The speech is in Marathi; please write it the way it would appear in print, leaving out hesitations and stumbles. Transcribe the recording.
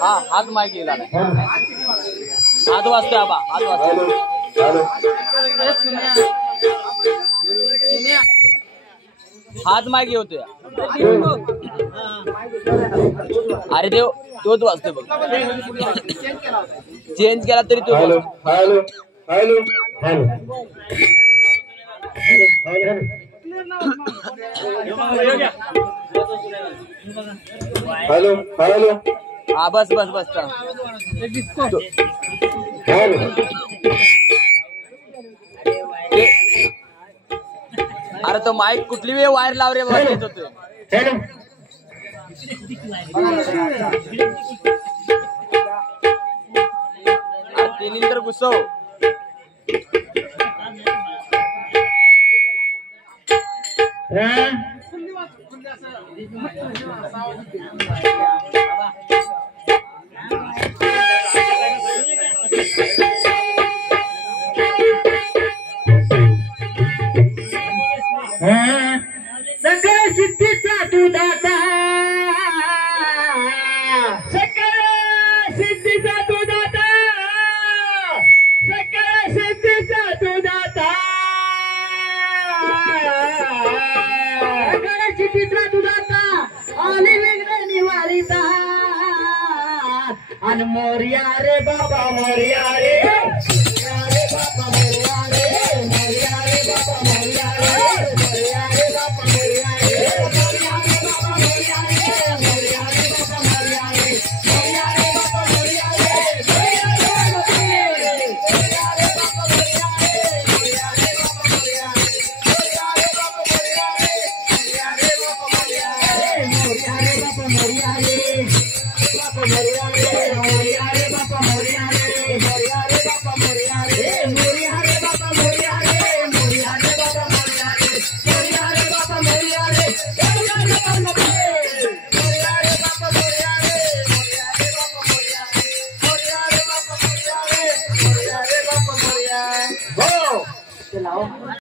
हा हात माईक गेला हात वाजतोय आबा हात वाजतोय हात माईक होतोय अरे देव तोच वाजतोय बघ चेंज केला तरी तो hello hello hello hello hello हा बस बस बस अरे तो माईक कुठली वेळ वायर लाव रे बाबा तेच होतोय तिन्ही तर घुसव सकळ सिद्धीचा तू दाता सकळ सिद्धीचा तू दाता सकळ सिद्धीचा तू दाता सकळ सिद्धीचा तू दाता आणि विघ्न निवारिता आणि मोरया रे बाबा मोरया रे बाबा मोरया रे मोरया रे बाबा मोरया